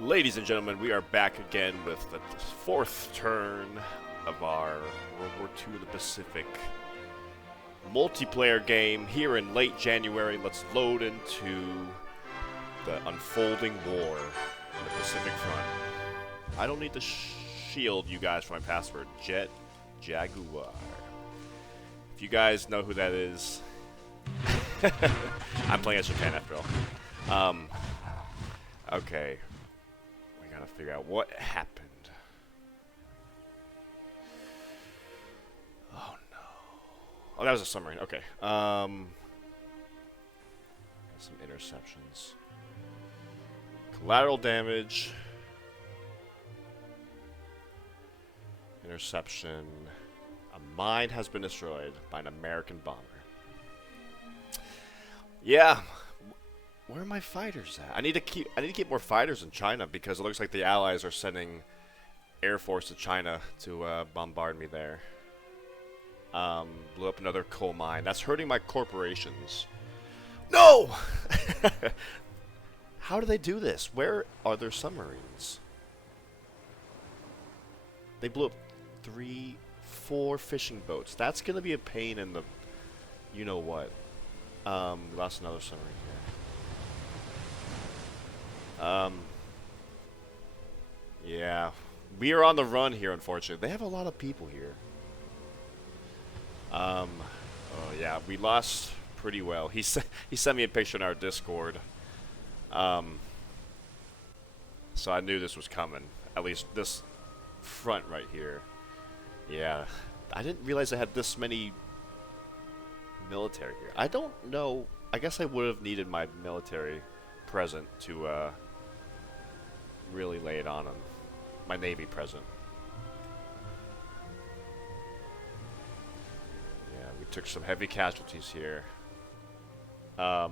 Ladies and gentlemen, we are back again with the fourth turn of our World War II in the Pacific multiplayer game here in late January. Let's load into the unfolding war in the Pacific Front. I don't need to shield you guys for my password. Jet Jaguar. If you guys know who that is, I'm playing as Japan after all. Okay. We gotta figure out what happened. Oh no. Oh, that was a submarine. Okay. Some interceptions. Collateral damage. Interception. A mine has been destroyed by an American bomber. Yeah. Where are my fighters at? I need to keep more fighters in China because it looks like the Allies are sending Air Force to China to bombard me there. Blew up another coal mine. That's hurting my corporations. No! How do they do this? Where are their submarines? They blew up 4 fishing boats. That's gonna be a pain in the you know what. We lost another submarine here. Yeah, we are on the run here, unfortunately. They have a lot of people here. Oh yeah, we lost pretty well. He sent me a picture in our Discord. So I knew this was coming. At least this front right here. Yeah, I didn't realize I had this many military here. I don't know. I guess I would have needed my military present to really lay it on him. My Navy present. Yeah, we took some heavy casualties here. Oh,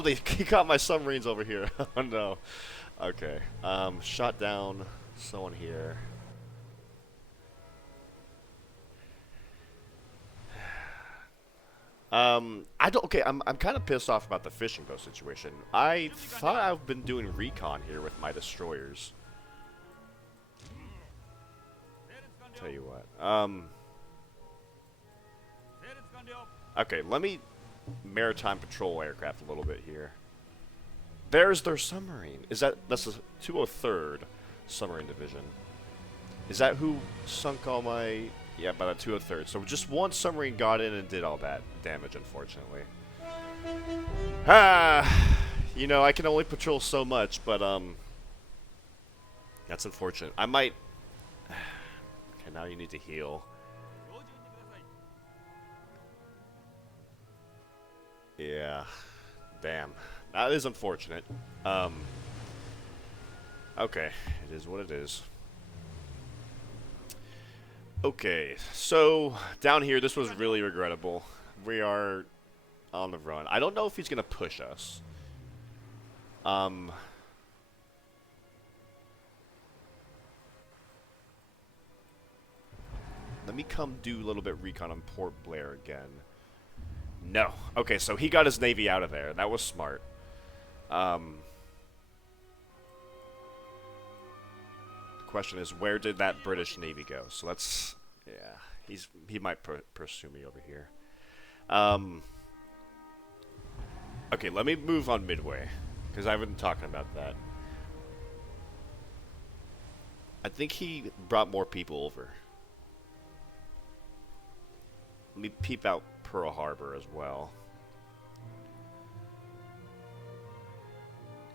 he got my submarines over here. Oh no. Okay. Shot down someone here. Okay, I'm kind of pissed off about the fishing boat situation. I thought I've been doing recon here with my destroyers. Tell you what. Okay, let me maritime patrol aircraft a little bit here. There's their submarine. That's the 203rd submarine division. Is that who sunk all my... Yeah, by the 203rd. So just one submarine got in and did all that damage, unfortunately. You know, I can only patrol so much, but, that's unfortunate. I might... Okay, now you need to heal. Yeah. Damn. That is unfortunate. Okay. It is what it is. Okay, so down here, this was really regrettable. We are on the run. I don't know if he's going to push us. Let me come do a little bit recon on Port Blair again. No. Okay, so he got his Navy out of there. That was smart. The question is, where did that British Navy go? So let's... Yeah, he might pursue me over here. Okay, let me move on Midway, because I've been talking about that. I think he brought more people over. Let me peep out Pearl Harbor as well.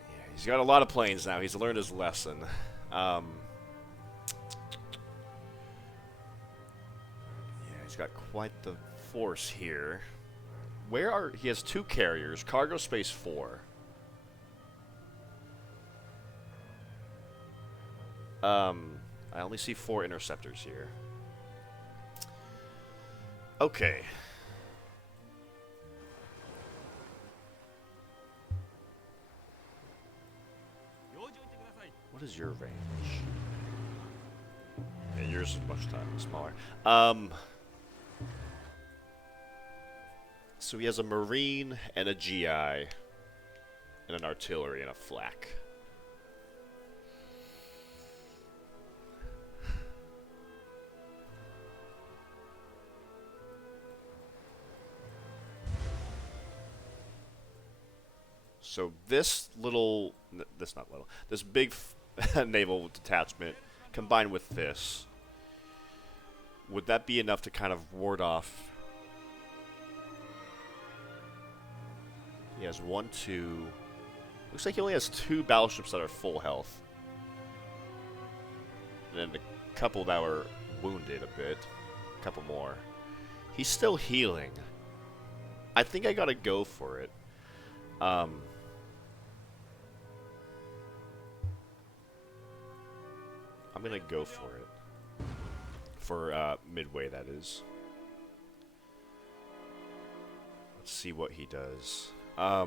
Yeah, he's got a lot of planes now. He's learned his lesson. Yeah, he's got quite the force here. He has 2 carriers, cargo space 4. I only see 4 interceptors here. Okay. What is your range? Yeah, yours is much smaller. So he has a marine and a GI and an artillery and a flak. So this big naval detachment combined with this, would that be enough to kind of ward off? He has 1, 2. Looks like he only has 2 battleships that are full health. And then a couple that were wounded a bit. A couple more. He's still healing. I think I gotta go for it. I'm gonna go for it. For Midway, that is. Let's see what he does. Yeah.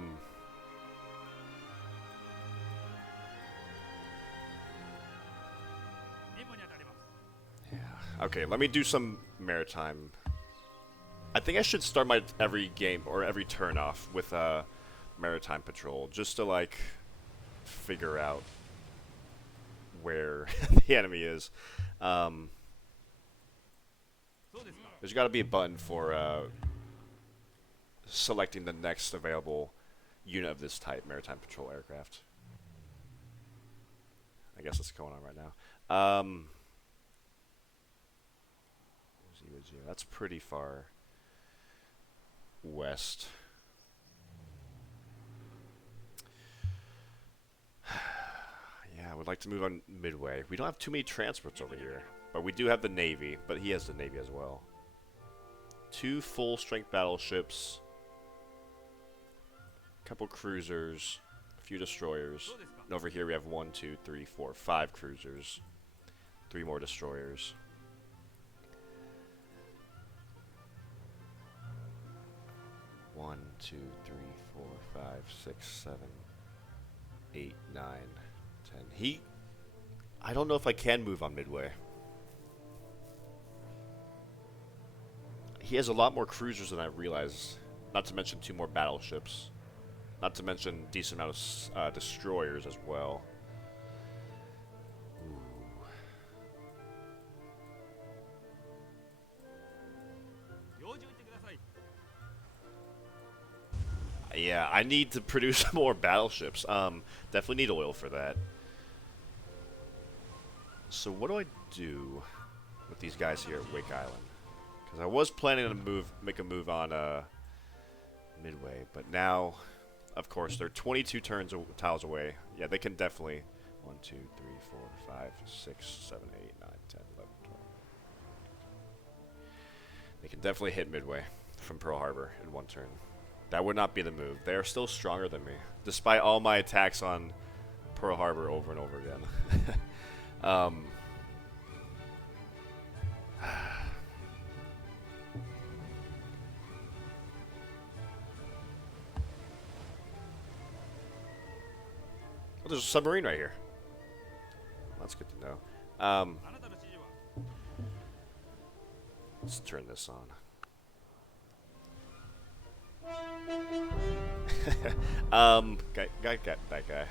Okay, let me do some maritime. I think I should start my every game or every turn off with maritime patrol, just to like figure out where the enemy is. There's got to be a button for selecting the next available unit of this type, maritime patrol aircraft. I guess that's going on right now. Iwo Jima. That's pretty far west. Yeah, I would like to move on Midway. We don't have too many transports over here, but we do have the Navy, but he has the Navy as well. 2 full-strength battleships, a couple cruisers, a few destroyers. And over here we have 1, 2, 3, 4, 5 cruisers, 3 more destroyers. One, 2, 3, 4, 5, 6, 7, 8, 9, 10. I don't know if I can move on Midway. He has a lot more cruisers than I realized. Not to mention 2 more battleships. Not to mention a decent amount of destroyers as well. Yeah, I need to produce more battleships. Definitely need oil for that. So what do I do with these guys here at Wake Island? Because I was planning to make a move on Midway, but now, of course, they're 22 tiles away. Yeah, they can definitely 1, 2, 3, 4, 5, 6, 7, 8, 9, 10, 11, 12. They can definitely hit Midway from Pearl Harbor in 1 turn. That would not be the move. They are still stronger than me, despite all my attacks on Pearl Harbor over and over again. Oh, there's a submarine right here. That's good to know. Let's turn this on. Got that guy.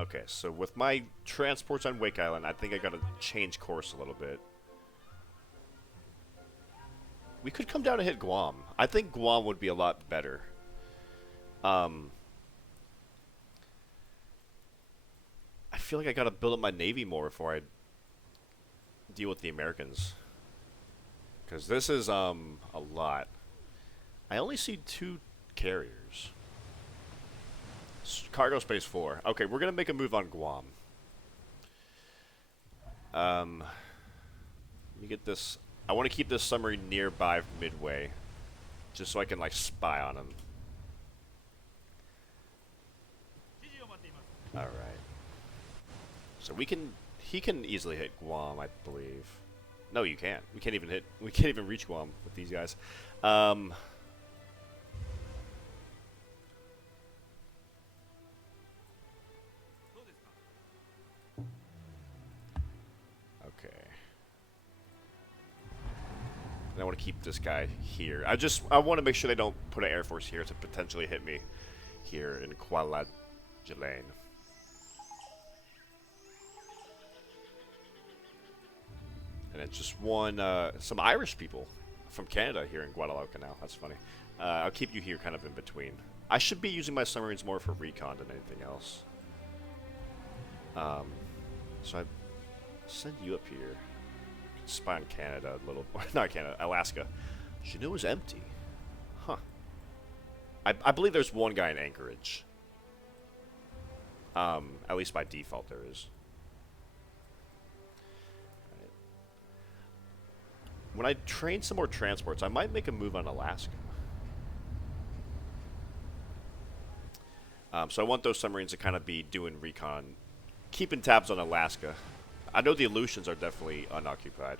Okay, so with my transports on Wake Island, I think I gotta change course a little bit. We could come down and hit Guam. I think Guam would be a lot better. I feel like I gotta build up my Navy more before I deal with the Americans. Because this is, a lot. I only see 2 carriers. Cargo space 4. Okay, we're going to make a move on Guam. Let me get this. I want to keep this submarine nearby Midway. Just so I can, like, spy on him. Alright. So he can easily hit Guam, I believe. No, you can't. We can't even reach Guam with these guys. Okay. keep this guy here. I want to make sure they don't put an air force here to potentially hit me here in Kwajalein. And it's just some Irish people from Canada here in Guadalcanal. That's funny. I'll keep you here kind of in between. I should be using my submarines more for recon than anything else. So I send you up here. Spy on Canada a little. Not Canada, Alaska. She knew it was empty. Huh. I believe there's one guy in Anchorage. At least by default there is. Right. When I train some more transports, I might make a move on Alaska. So I want those submarines to kind of be doing recon, keeping tabs on Alaska. I know the Aleutians are definitely unoccupied.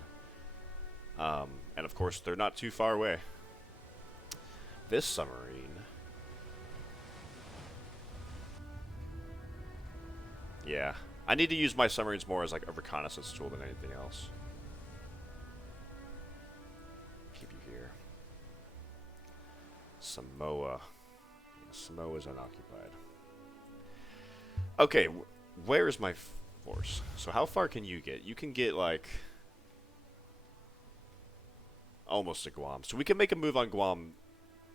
And of course, they're not too far away. This submarine... Yeah. I need to use my submarines more as like a reconnaissance tool than anything else. Keep you here. Samoa. Samoa is unoccupied. Okay, where is my force? So how far can you get? You can get like almost to Guam. So we can make a move on Guam.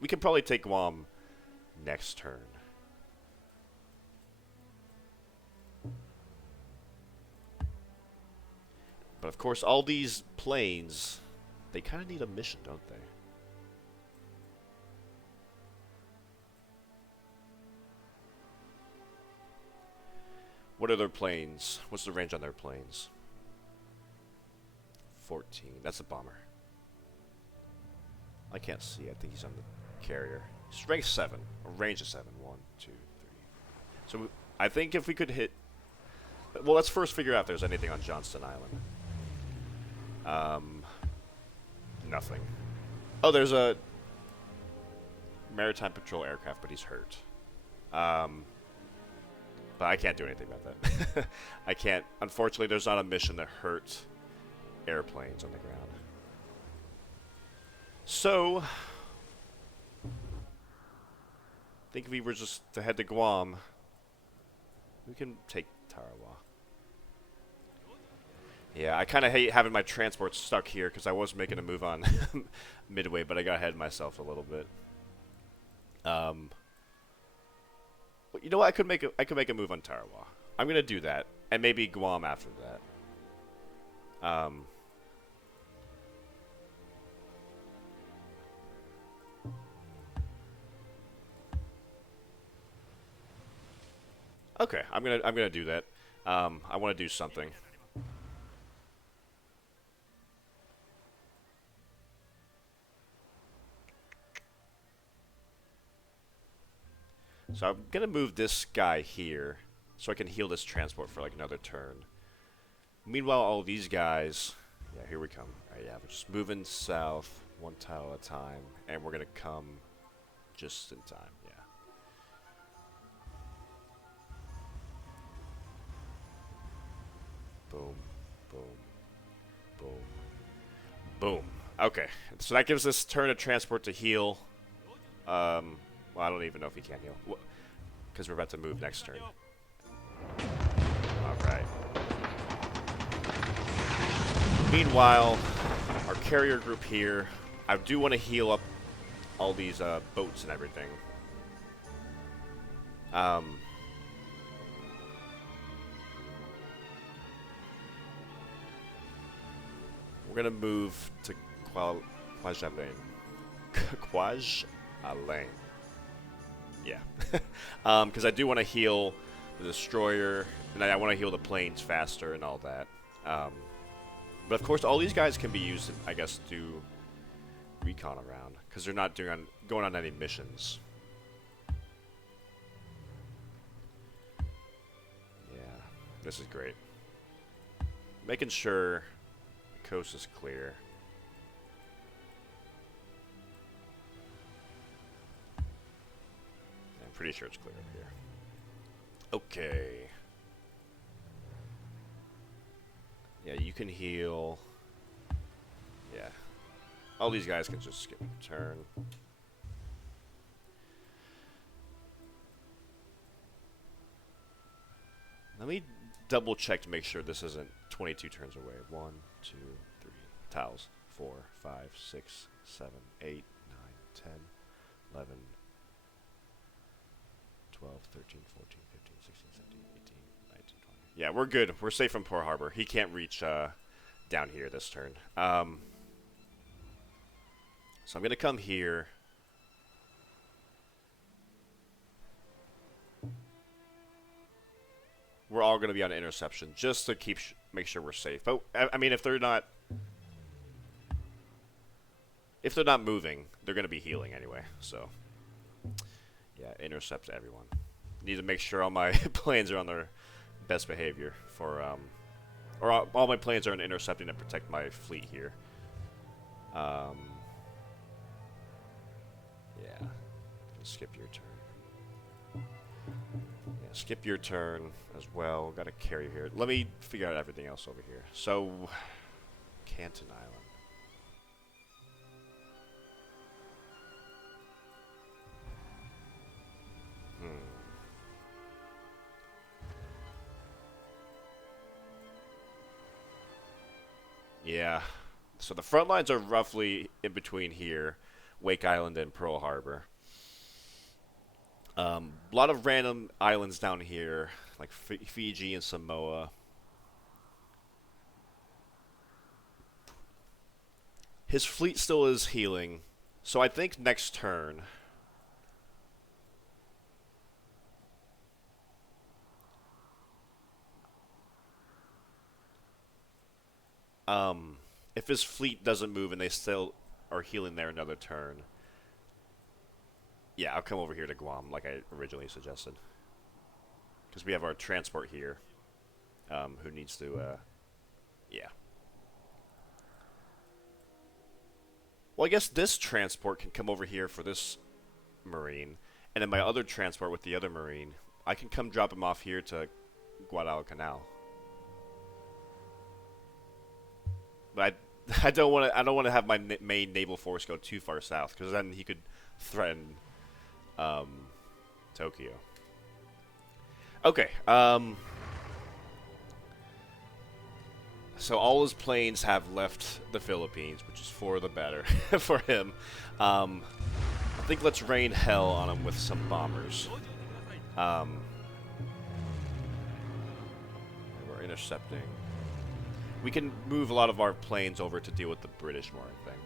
We can probably take Guam next turn. But of course, all these planes, they kind of need a mission, don't they? What are their planes? What's the range on their planes? 14. That's a bomber. I can't see. I think he's on the carrier. He's rank 7. Or range of 7. 1, 2, 3. So I think if we could hit... Well, let's first figure out if there's anything on Johnston Island. Nothing. Oh, there's a maritime patrol aircraft, but he's hurt. But I can't do anything about that. I can't. Unfortunately, there's not a mission that hurt airplanes on the ground. So, I think if we were just to head to Guam, we can take Tarawa. Yeah, I kind of hate having my transports stuck here because I was making a move on Midway, but I got ahead of myself a little bit. You know what? I could make a move on Tarawa. I'm gonna do that, and maybe Guam after that. Okay, I'm gonna do that. I want to do something. So I'm going to move this guy here so I can heal this transport for like another turn. Meanwhile, all these guys... Yeah, here we come. Alright, yeah, we're just moving south one tile at a time. And we're going to come just in time, yeah. Boom, boom, boom, boom. Okay, so that gives us turn of transport to heal. Well, I don't even know if he can heal. Because we're about to move next turn. Alright. Meanwhile, our carrier group here, I do want to heal up all these boats and everything. We're going to move to Kwajalein. Kwajalein. Yeah. Because I do want to heal the destroyer, and I want to heal the planes faster and all that. But of course, all these guys can be used, I guess, to recon around, because they're not going on any missions. Yeah, this is great. Making sure the coast is clear. Pretty sure it's clear up here. Okay. Yeah, you can heal. Yeah. All these guys can just skip a turn. Let me double check to make sure this isn't 22 turns away. 1, 2, 3. Tiles. 4, 5, 6, 7, 8, 9, 10, 11, 12, 13, 14, 15, 16, 17, 18, 19, 20. Yeah, we're good. We're safe from Pearl Harbor. He can't reach down here this turn. So I'm going to come here. We're all going to be on interception just to make sure we're safe. But I mean, if they're not moving, they're going to be healing anyway. So yeah, intercept everyone. Need to make sure all my planes are on their best behavior for or all my planes are on intercepting to protect my fleet here. Yeah, skip your turn. Yeah, skip your turn as well. Got a carrier here. Let me figure out everything else over here. So, Canton Island. Yeah. So the front lines are roughly in between here, Wake Island and Pearl Harbor. A lot of random islands down here, like Fiji and Samoa. His fleet still is healing, so I think next turn... if his fleet doesn't move and they still are healing there another turn, yeah, I'll come over here to Guam like I originally suggested. Because we have our transport here, who needs to, yeah. Well, I guess this transport can come over here for this Marine, and then my other transport with the other Marine, I can come drop him off here to Guadalcanal. But I don't want to have my main naval force go too far south, because then he could threaten Tokyo. Okay. So all his planes have left the Philippines, which is for the better for him. I think let's rain hell on him with some bombers. We're intercepting. We can move a lot of our planes over to deal with the British more, I think.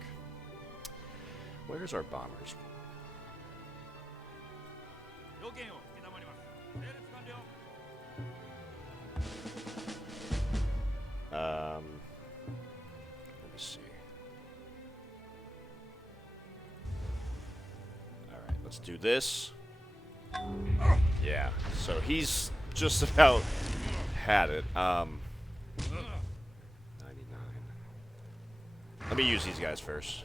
Where's our bombers? Let me see. Alright, let's do this. Yeah, so he's just about had it. 99. Let me use these guys first.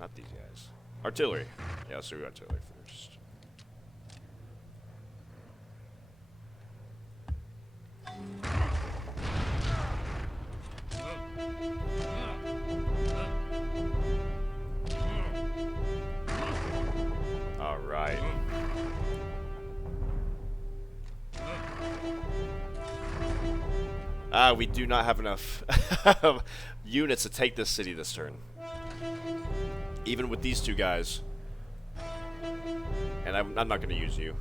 Not these guys. Artillery. Yeah, let's do artillery first. Alright. We do not have enough units to take this city this turn. Even with these two guys. And I'm not going to use you.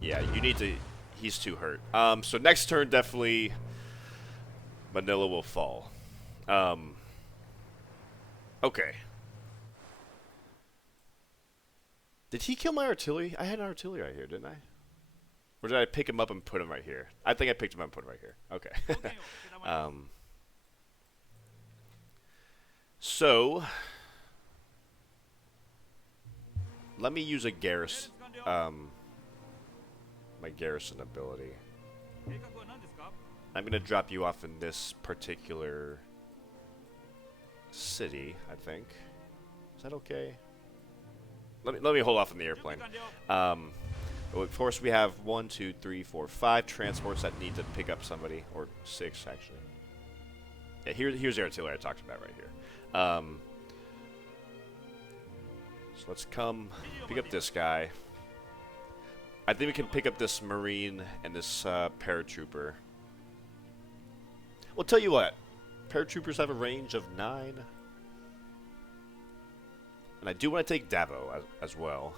Yeah, you need to... He's too hurt. So next turn, definitely... Manila will fall. Okay. Did he kill my artillery? I had an artillery right here, didn't I? Or did I pick him up and put him right here? I think I picked him up and put him right here. Okay. So, let me use a garrison, my garrison ability. I'm going to drop you off in this particular city, I think. Is that okay? Let me hold off on the airplane. Of course, we have 1, 2, 3, 4, 5 transports that need to pick up somebody, or 6 actually. Yeah, here's the artillery I talked about right here. So let's come pick up this guy. I think we can pick up this Marine and this paratrooper. Well, tell you what. Paratroopers have a range of 9. And I do want to take Davo as well.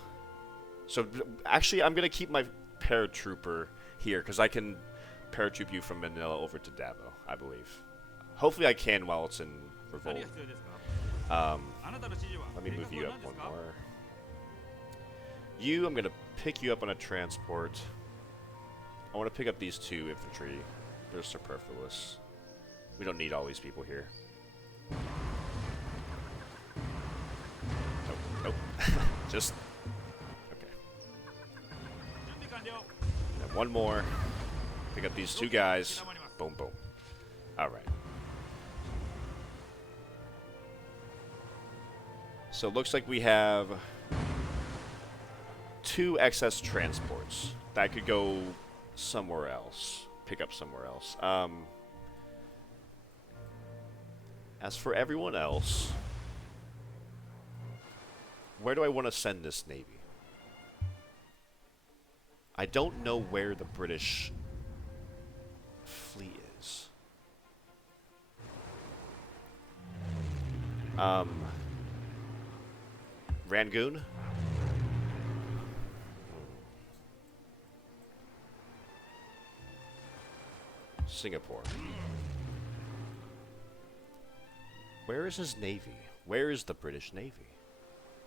So, actually, I'm going to keep my paratrooper here, because I can paratroop you from Manila over to Davo, I believe. Hopefully I can while it's in revolt. Let me move you up one more. I'm going to pick you up on a transport. I want to pick up these 2 infantry. They're superfluous. We don't need all these people here. Nope. Just... Okay. And one more. Pick up these 2 guys. Boom, boom. Alright. So it looks like we have 2 excess transports that could go somewhere else. Pick up somewhere else. As for everyone else, where do I want to send this Navy? I don't know where the British fleet is. Rangoon? Singapore. Where is his navy? Where is the British Navy?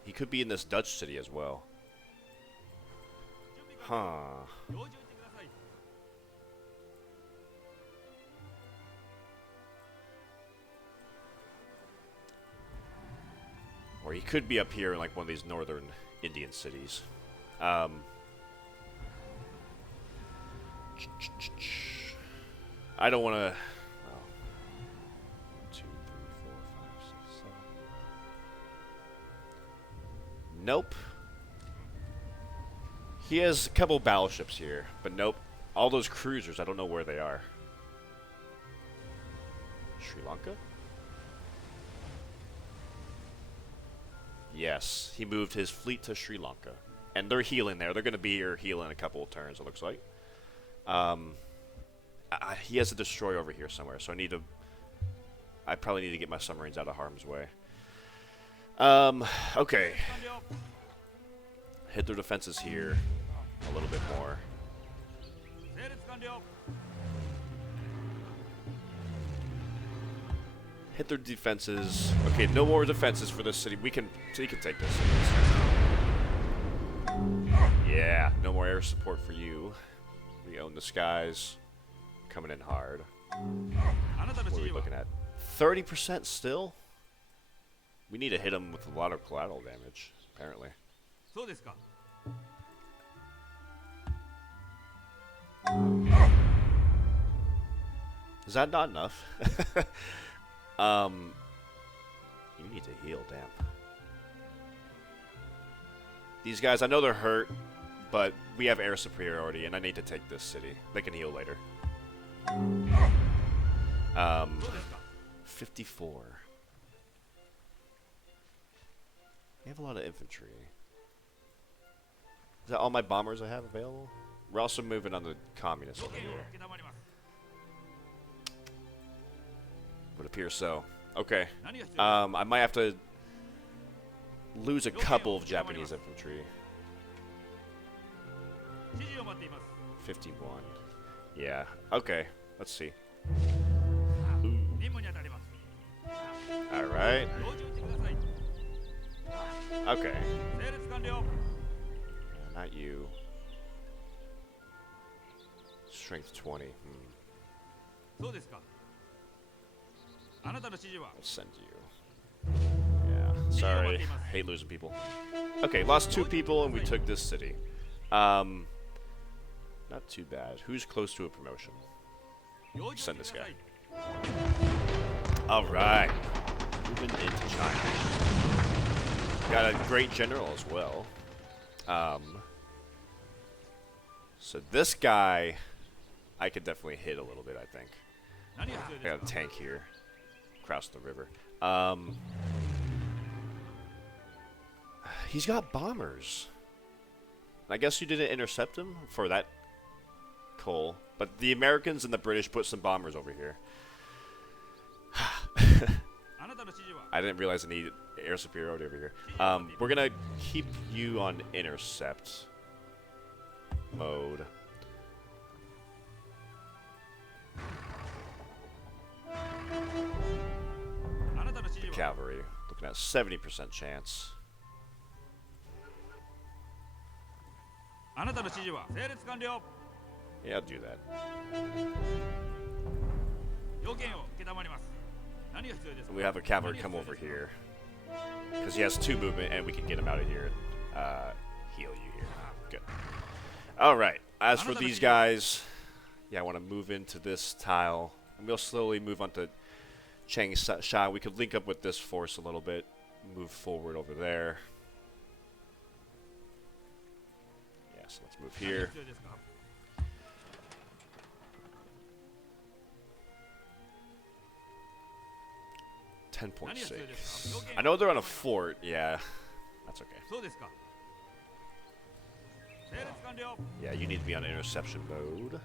He could be in this Dutch city as well. Huh. Or he could be up here in like one of these northern Indian cities. I don't want to... Nope. He has a couple battleships here, but nope. All those cruisers, I don't know where they are. Sri Lanka? Yes, he moved his fleet to Sri Lanka. And they're healing there. They're going to be here healing a couple of turns, it looks like. He has a destroyer over here somewhere, so I probably need to get my submarines out of harm's way. Okay. Hit their defenses here a little bit more. Hit their defenses. Okay, no more defenses for this city. We can take this city. Yeah, no more air support for you. We own the skies. Coming in hard. What are we looking at? 30% still? We need to hit them with a lot of collateral damage, apparently. Is that not enough? You need to heal, damn. These guys, I know they're hurt, but we have air superiority, and I need to take this city. They can heal later. 54. We have a lot of infantry. Is that all my bombers I have available? We're also moving on the communists over here. Would appear so. Okay. I might have to lose a couple of Japanese infantry. 51. Yeah. Okay. Let's see. Alright. Okay. Not you. Strength 20. I'll send you. Yeah. Sorry. Hate losing people. Okay, lost 2 people and we took this city. Not too bad. Who's close to a promotion? Send this guy. Alright. Moving into China. Got a great general as well. So this guy, I could definitely hit a little bit, I think. I got a tank here. across the river. He's got bombers. I guess you didn't intercept him for that coal. But the Americans and the British put some bombers over here. I didn't realize I needed air superiority over here. We're going to keep you on intercept mode. The cavalry, looking at 70% chance. Yeah, I'll do that. And we have a cavalry come over here. Because he has 2 movement and we can get him out of here and heal you here. Good. Alright, as for these guys, yeah, I want to move into this tile. And we'll slowly move on to Changsha. We could link up with this force a little bit. Move forward over there. Yeah, so let's move here. 10.6. I know they're on a fort. Yeah, that's okay. Yeah, you need to be on interception mode.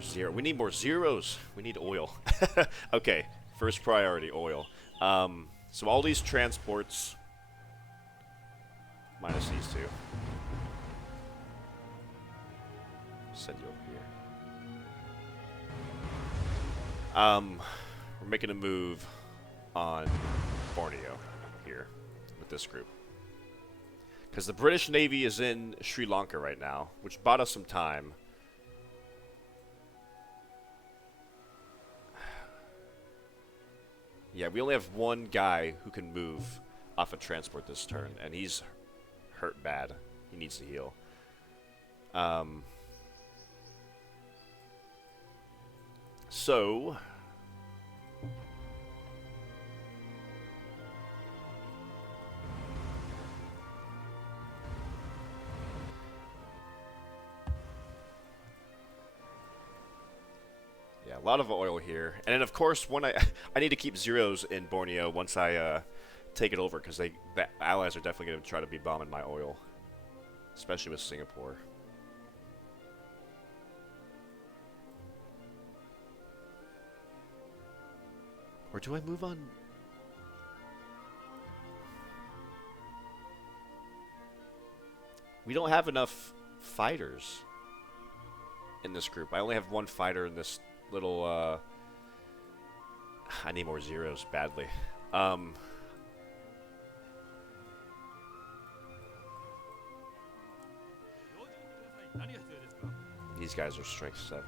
Zero. We need more zeros. We need oil. Okay, first priority, oil. So all these transports, minus these 2. Send you over here. We're making a move on Borneo here with this group. Because the British Navy is in Sri Lanka right now, which bought us some time. Yeah, we only have one guy who can move off a transport this turn, and he's hurt bad. He needs to heal. So yeah, a lot of oil here. And then of course when I need to keep zeros in Borneo once I take it over, because the allies are definitely going to try to be bombing my oil, especially with Singapore. Or do I move on? We don't have enough fighters in this group. I only have 1 fighter in this little, I need more zeros badly. These guys are strength 7.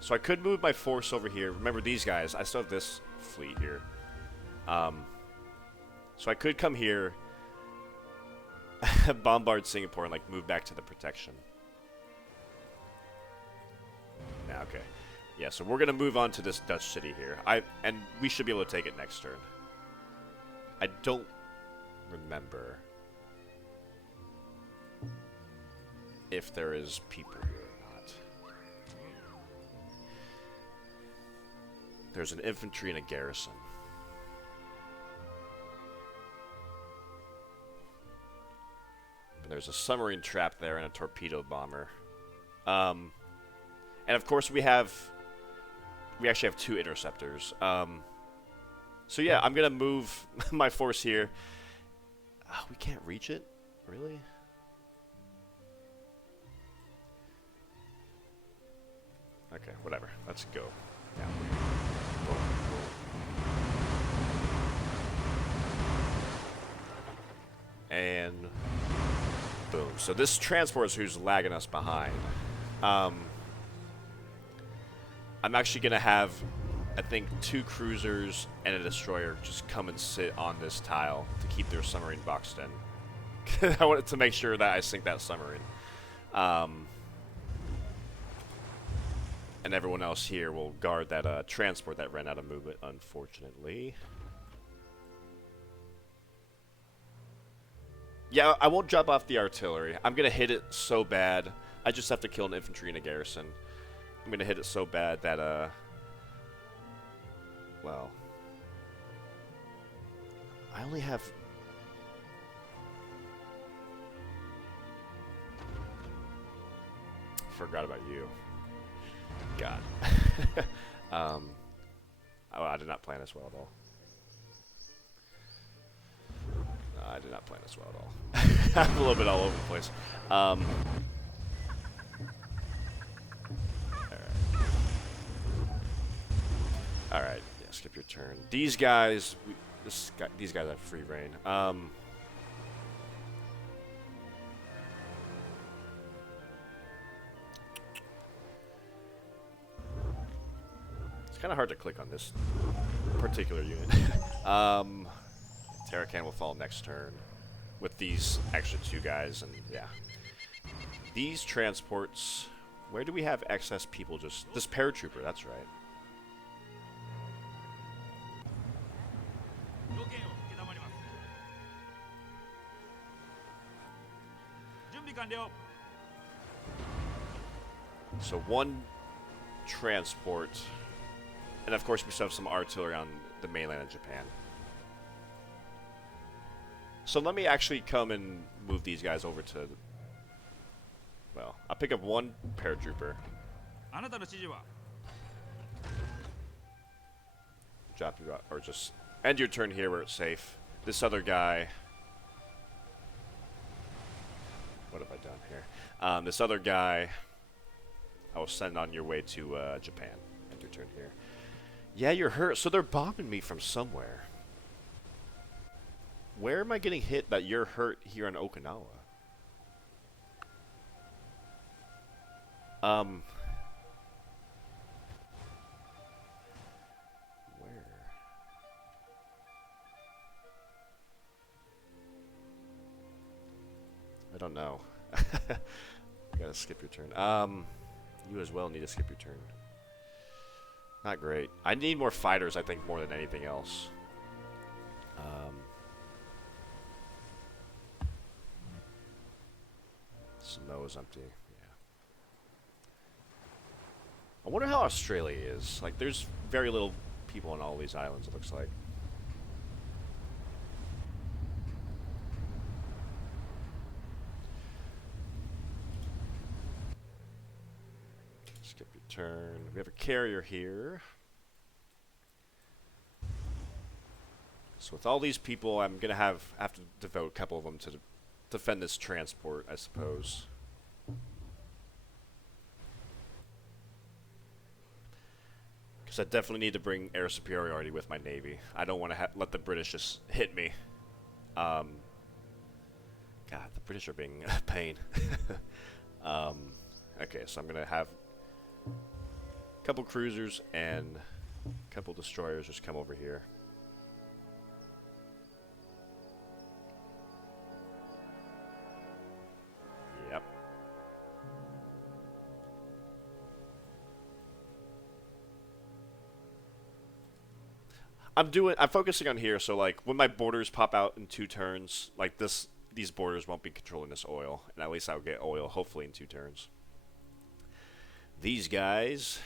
So I could move my force over here. Remember these guys, I still have this fleet here. So I could come here, bombard Singapore, and like move back to the protection. Yeah, okay. Yeah, so we're gonna move on to this Dutch city here. And we should be able to take it next turn. I don't remember if there is people here or not. There's an infantry and a garrison. And there's a submarine trap there and a torpedo bomber. And of course we actually have 2 interceptors. So yeah, I'm gonna move my force here. Oh, we can't reach it? Really? Okay, whatever. Let's go. Yeah. And boom. So this transport is who's lagging us behind. I'm actually going to have, I think, 2 cruisers and a destroyer just come and sit on this tile to keep their submarine boxed in. I wanted to make sure that I sink that submarine. And everyone else here will guard that transport that ran out of movement, unfortunately. Yeah, I won't drop off the artillery. I'm going to hit it so bad. I just have to kill an infantry and a garrison. I'm going to hit it so bad that well, I only have... Forgot about you. God. Oh, I did not plan this well at all. No, I did not plan this well at all. I'm a little bit all over the place. Alright. Alright, yeah, skip your turn. These guys, these guys have free reign. It's kind of hard to click on this particular unit. Tigranes will fall next turn with these extra 2 guys, and yeah. These transports, where do we have excess people? Just this paratrooper, that's right. So 1 transport, and of course we still have some artillery on the mainland of Japan. So let me actually come and move these guys over to... Well, I'll pick up 1 paratrooper. Drop you out, or just end your turn here where it's safe. This other guy... What have I done here? This other guy, I will send on your way to Japan. End your turn here. Yeah, you're hurt. So they're bombing me from somewhere. Where am I getting hit that you're hurt here in Okinawa? Where? I don't know. You gotta skip your turn. You as well need to skip your turn. Not great. I need more fighters, I think, more than anything else. Snow is empty. Yeah. I wonder how Australia is. Like, there's very little people on all these islands, it looks like. Skip your turn. We have a carrier here. So with all these people, I'm gonna have to devote a couple of them to defend this transport, I suppose. Because I definitely need to bring air superiority with my navy. I don't want to let the British just hit me. God, the British are being a pain. Okay, so I'm gonna have a couple cruisers and a couple destroyers just come over here. Yep. I'm focusing on here, so like when my borders pop out in 2 turns, like these borders won't be controlling this oil, and at least I'll get oil hopefully in 2 turns. These guys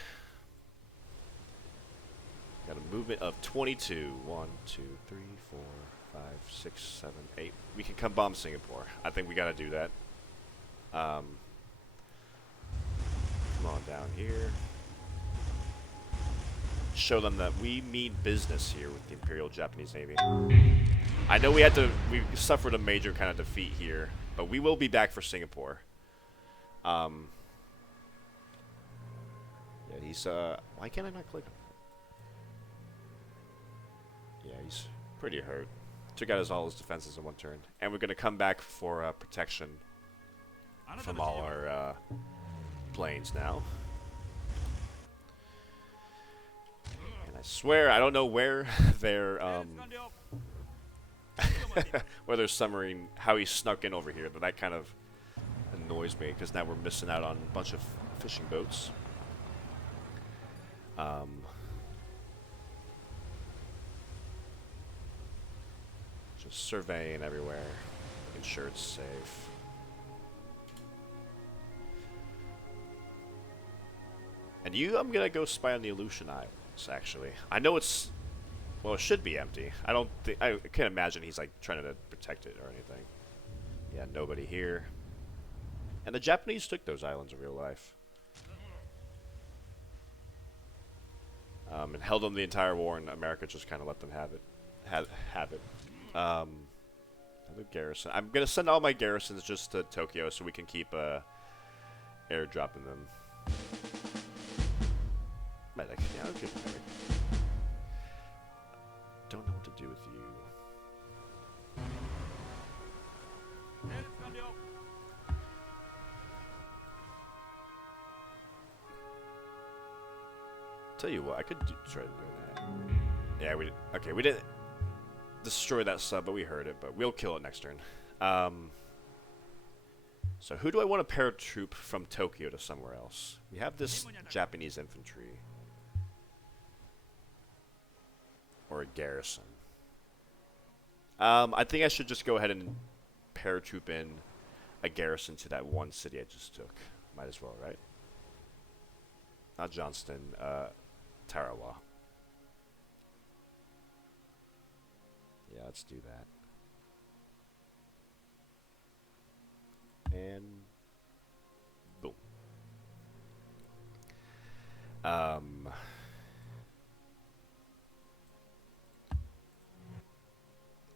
got a movement of 22. 1, 2, 3, 4, 5, 6, 7, 8. We can come bomb Singapore. I think we gotta do that. Come on down here. Show them that we mean business here with the Imperial Japanese Navy. I know we suffered a major kind of defeat here, but we will be back for Singapore. Yeah, he's why can't I not click him? Yeah, he's pretty hurt. Took out all his defenses in 1 turn, and we're gonna come back for protection from all our planes now. I swear, I don't know where their where their submarine, how he snuck in over here, but that kind of annoys me because now we're missing out on a bunch of fishing boats. Just surveying everywhere, making sure it's safe. And I'm gonna go spy on the Aleutian Islands. Actually, I know it's Well, it should be empty. I don't think... I can't imagine he's, like, trying to protect it or anything. Yeah, nobody here. And the Japanese took those islands in real life. And held them the entire war, and America just kind of let them have it. Have it. Another garrison. I'm going to send all my garrisons just to Tokyo so we can keep airdropping them. Medic. Yeah, I'll give medic. Don't know what to do with you. Tell you what, I could try to do that. Yeah, we did. Okay, we didn't destroy that sub, but we heard it. But we'll kill it next turn. So who do I want to paratroop from Tokyo to somewhere else? We have this Japanese infantry. Or a garrison. I think I should just go ahead and paratroop in a garrison to that one city I just took. Might as well, right? Not Johnston, Tarawa. Yeah, let's do that. And boom.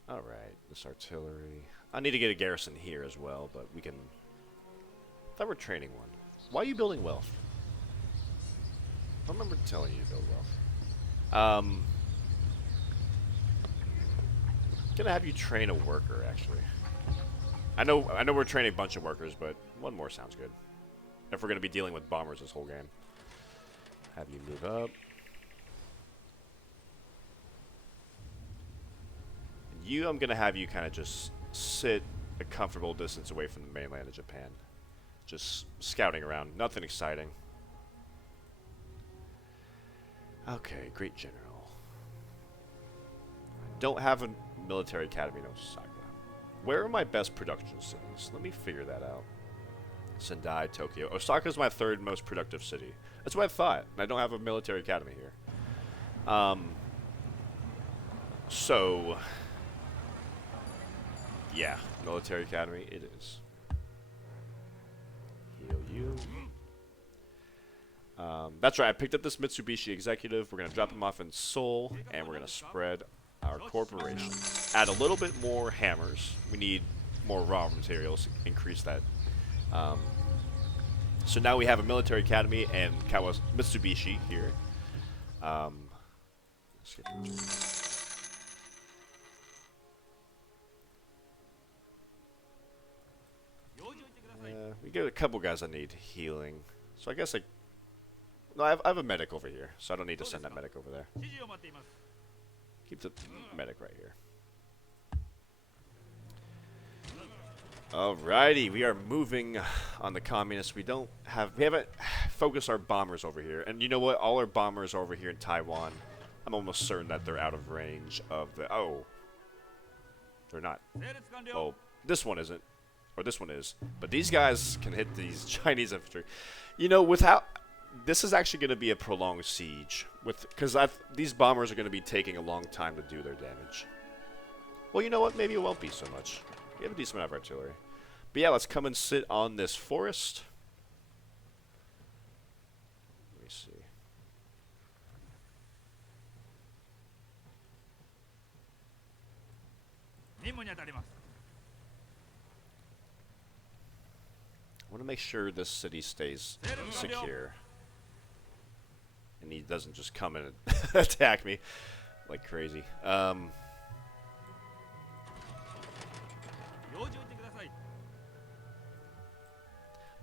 Alright, this artillery. I need to get a garrison here as well, but we can... I thought we're training one. Why are you building wealth? I remember telling you to build wealth. Gonna have you train a worker, actually. I know we're training a bunch of workers, but one more sounds good. If we're gonna be dealing with bombers this whole game. Have you move up. And you, I'm gonna have you kind of just sit a comfortable distance away from the mainland of Japan. Just scouting around. Nothing exciting. Okay, great general. I don't have a military academy in Osaka. Where are my best production cities? Let me figure that out. Sendai, Tokyo. Osaka is my third most productive city. That's what I thought. And I don't have a military academy here. So... yeah, military academy it is. Heal you. That's right, I picked up this Mitsubishi executive. We're going to drop him off in Seoul, and we're going to spread our corporation. Add a little bit more hammers. We need more raw materials to increase that. So now we have a military academy and Mitsubishi here. We get a couple guys that need healing. So I guess no, I have a medic over here, so I don't need to send that medic over there. Keep the medic right here. Alrighty, we are moving on the communists. We haven't focused our bombers over here. And you know what? All our bombers are over here in Taiwan. I'm almost certain that they're out of range of the... oh. They're not. Oh, this one isn't. Or this one is. But these guys can hit these Chinese infantry. You know, this is actually going to be a prolonged siege. Because these bombers are going to be taking a long time to do their damage. Well, you know what? Maybe it won't be so much. We have a decent amount of artillery. But yeah, let's come and sit on this forest. Let me see. I want to make sure this city stays secure. And he doesn't just come and attack me like crazy.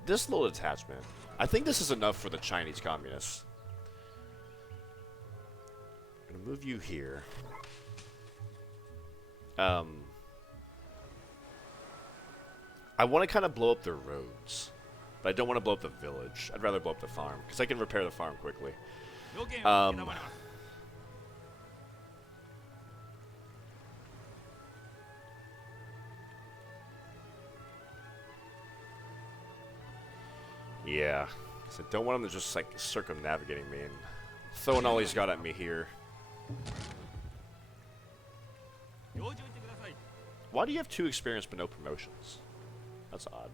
This little detachment, I think this is enough for the Chinese communists. I'm gonna move you here. I want to kind of blow up their roads, but I don't want to blow up the village. I'd rather blow up the farm, because I can repair the farm quickly. Yeah, because I don't want him to just like circumnavigating me and throwing all he's got at me here. Why do you have 2 experience but no promotions? That's odd.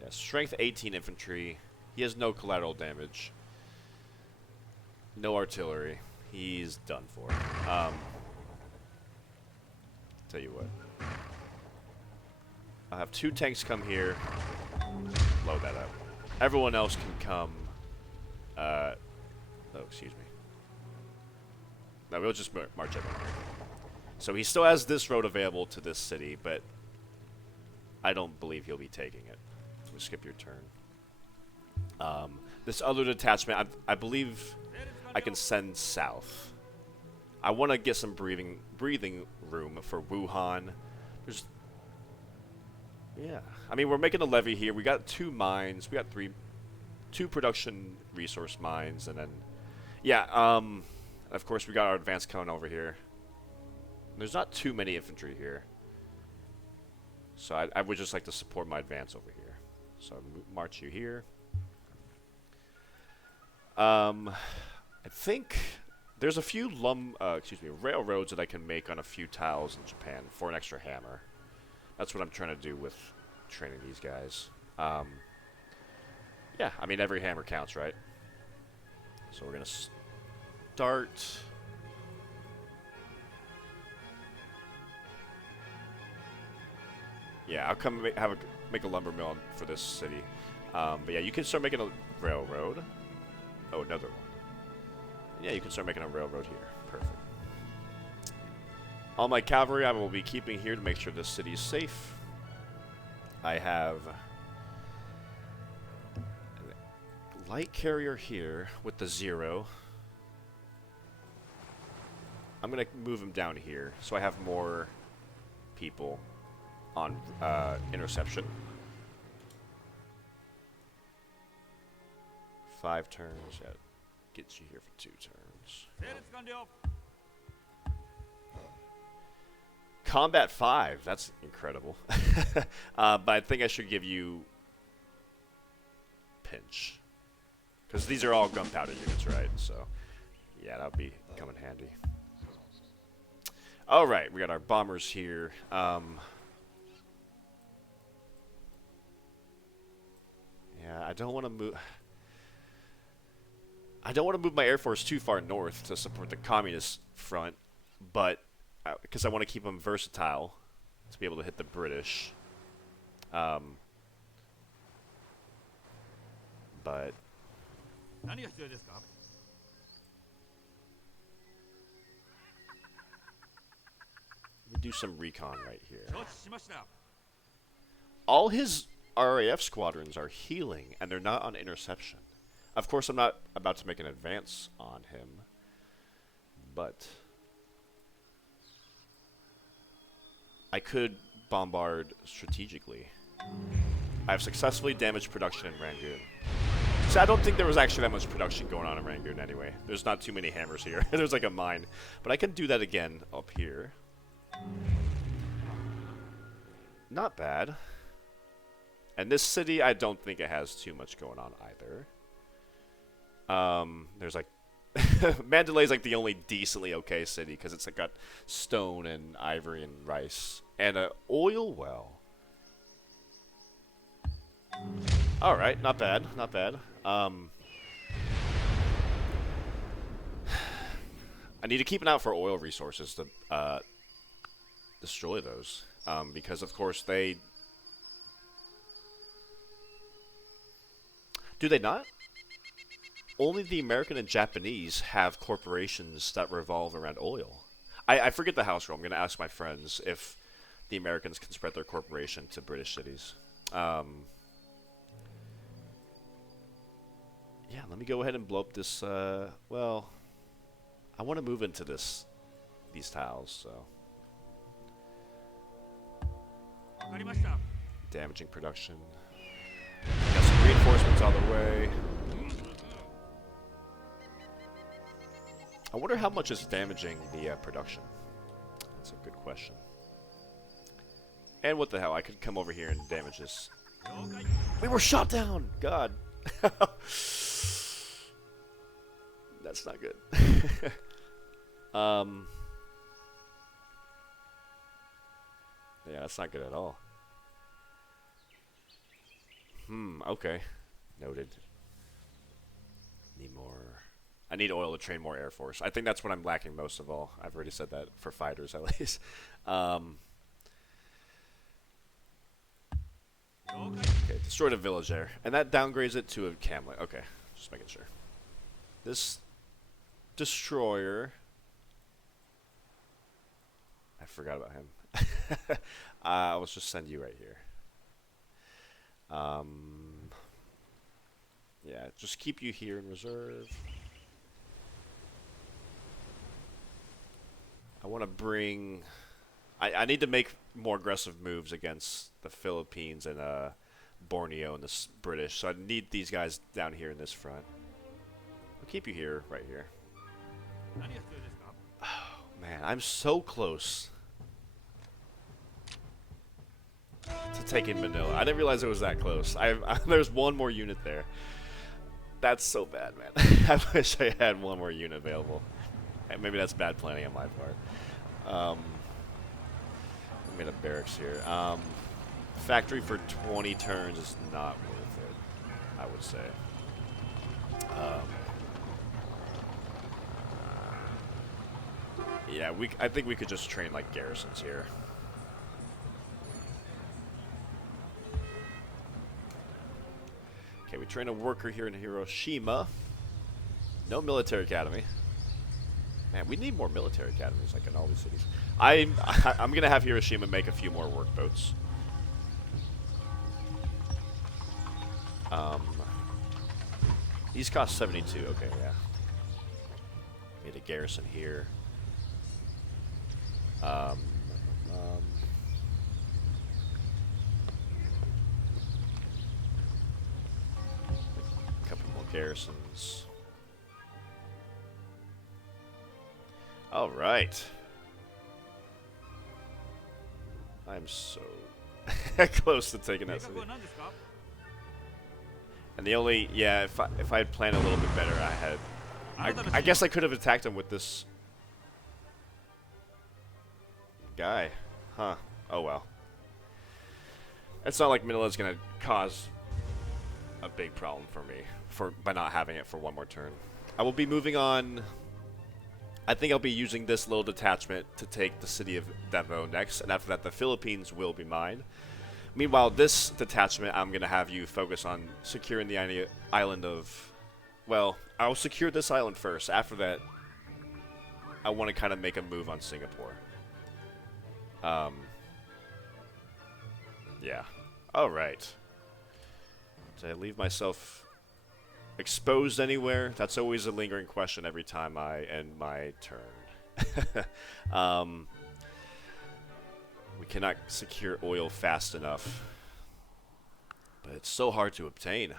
Yeah, strength 18 infantry. He has no collateral damage. No artillery. He's done for. Tell you what. I'll have 2 tanks come here. Load that up. Everyone else can come. Oh, excuse me. No, we'll just march everyone here. So he still has this road available to this city, but I don't believe he'll be taking it. We'll skip your turn. This other detachment, I believe I can send south. I want to get some breathing room for Wuhan. There's, yeah. I mean, we're making a levy here. We got 2 mines. We got 2 production resource mines, and then, yeah. Of course, we got our advanced cone over here. There's not too many infantry here, so I would just like to support my advance over here. So march you here. I think there's a few railroads that I can make on a few tiles in Japan for an extra hammer. That's what I'm trying to do with training these guys. Yeah, I mean, every hammer counts, right? So we're gonna start. Yeah, I'll come make a lumber mill for this city. But yeah, you can start making a railroad. Oh, another one. Yeah, you can start making a railroad here. Perfect. All my cavalry I will be keeping here to make sure this city is safe. I have a light carrier here with the 0. I'm going to move him down here so I have more people on interception. 5 turns. That gets you here for 2 turns. Combat 5. That's incredible. But I think I should give you pinch. Because these are all gunpowder units, right? So, yeah, that would come in handy. Alright, we got our bombers here. Yeah, I don't want to move... I don't want to move my Air Force too far north to support the Communist front, but because I want to keep them versatile to be able to hit the British. But let me do some recon right here. All his RAF squadrons are healing, and they're not on interception. Of course, I'm not about to make an advance on him, but I could bombard strategically. I have successfully damaged production in Rangoon. So I don't think there was actually that much production going on in Rangoon anyway. There's not too many hammers here. There's like a mine. But I can do that again up here. Not bad. And this city, I don't think it has too much going on either. There's like Mandalay's like the only decently okay city because it's like got stone and ivory and rice and an oil well. All right, not bad, not bad. I need to keep an eye out for oil resources to destroy those because of course they do they not? Only the American and Japanese have corporations that revolve around oil. I forget the house rule. I'm going to ask my friends if the Americans can spread their corporation to British cities. Yeah, let me go ahead and blow up this, well, I want to move into these tiles, so. Damaging production. Got some reinforcements on the way. I wonder how much is damaging the production. That's a good question. And what the hell, I could come over here and damage this. We were shot down! God. That's not good. Yeah, that's not good at all. Okay. Noted. Need more. I need oil to train more Air Force. I think that's what I'm lacking most of all. I've already said that for fighters, at least. Okay, destroyed a village there. And that downgrades it to a camlet. Okay, just making sure. This destroyer... I forgot about him. I'll just send you right here. Yeah, just keep you here in reserve. I want to bring... I need to make more aggressive moves against the Philippines and Borneo and the British, so I need these guys down here in this front. I'll keep you here, right here. Oh, man, I'm so close to taking Manila. I didn't realize it was that close. There's one more unit there. That's so bad, man. I wish I had one more unit available. Maybe that's bad planning on my part. I made a barracks here. Factory for 20 turns is not worth it, I would say. Yeah, I think we could just train like garrisons here. Okay, we train a worker here in Hiroshima. No military academy. Man, we need more military academies like in all these cities. I'm gonna have Hiroshima make a few more work boats. These cost 72. Okay, yeah. Need a garrison here. A couple more garrisons. All right. I'm so close to taking that city. And the only, yeah, if I had planned a little bit better, I guess I could have attacked him with this guy. Huh. Oh well. It's not like Manila's gonna cause a big problem for me by not having it for one more turn. I will be moving on. I think I'll be using this little detachment to take the city of Davao next, and after that the Philippines will be mine. Meanwhile, this detachment, I'm going to have you focus on securing the island of... Well, I'll secure this island first. After that, I want to kind of make a move on Singapore. Yeah. Alright. Did I leave myself exposed anywhere? That's always a lingering question every time I end my turn. We cannot secure oil fast enough. But it's so hard to obtain.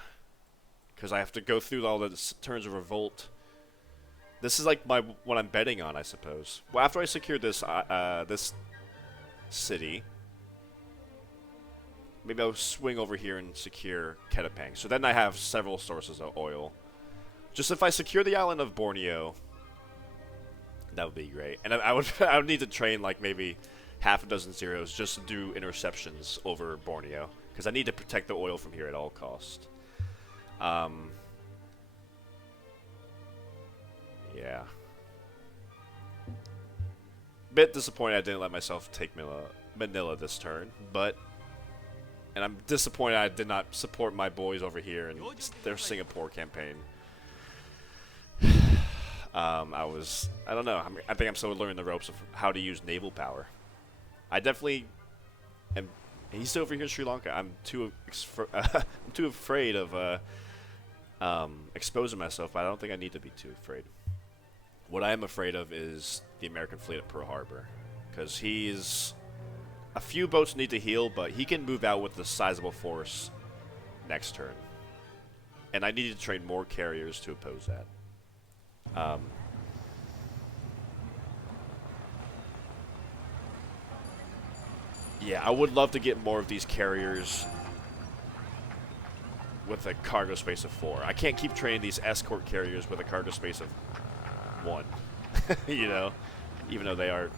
Because I have to go through all the turns of revolt. This is like what I'm betting on, I suppose. Well, after I secure this this city, maybe I'll swing over here and secure Ketapang. So then I have several sources of oil. Just if I secure the island of Borneo, that would be great. And I would need to train like maybe half a dozen zeros just to do interceptions over Borneo, because I need to protect the oil from here at all cost. Yeah. Bit disappointed I didn't let myself take Manila this turn, and I'm disappointed I did not support my boys over here in their Singapore campaign. I don't know. I think I'm still learning the ropes of how to use naval power. I definitely am. He's still over here in Sri Lanka. I'm too afraid of exposing myself, but I don't think I need to be too afraid. What I am afraid of is the American fleet at Pearl Harbor, because he's a few boats need to heal, but he can move out with a sizable force next turn, and I need to train more carriers to oppose that. Yeah, I would love to get more of these carriers with a cargo space of 4. I can't keep training these escort carriers with a cargo space of 1. You know, even though they are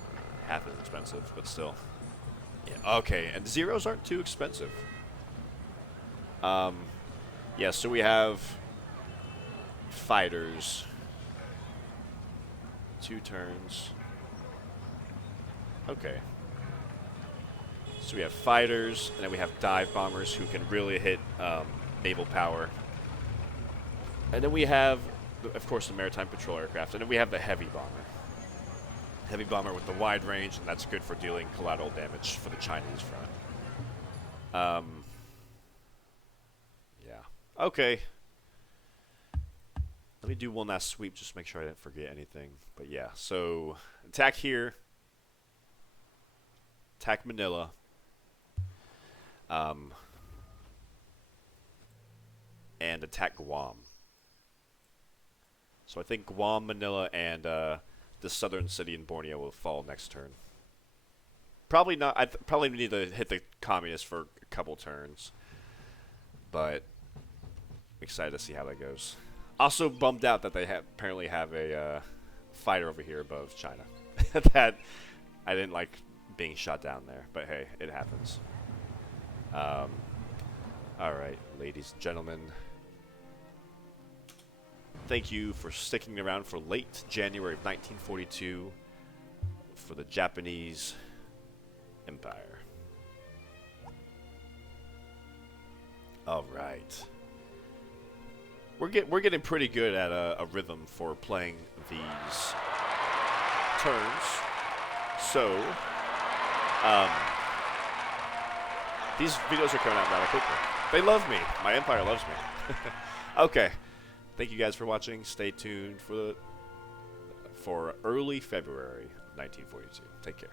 half as expensive, but still. Yeah, okay, and zeros aren't too expensive. Yeah, so we have fighters. 2 turns. Okay. So we have fighters, and then we have dive bombers who can really hit naval power. And then we have, of course, the maritime patrol aircraft, and then we have the heavy bomber. Heavy bomber with the wide range, and that's good for dealing collateral damage for the Chinese front. Yeah. Okay. Let me do one last sweep just to make sure I didn't forget anything. But yeah, so attack here. Attack Manila. And attack Guam. So I think Guam, Manila, and the southern city in Borneo will fall next turn. Probably not. I probably need to hit the communists for a couple turns. But I'm excited to see how that goes. Also bummed out that they apparently have a fighter over here above China. That I didn't like being shot down there. But hey, it happens. Alright, ladies and gentlemen. Thank you for sticking around for late January of 1942 for the Japanese Empire. Alright. We're getting pretty good at a rhythm for playing these turns. So, these videos are coming out rather quickly. They love me. My empire loves me. Okay. Thank you guys for watching. Stay tuned for early February 1942. Take care.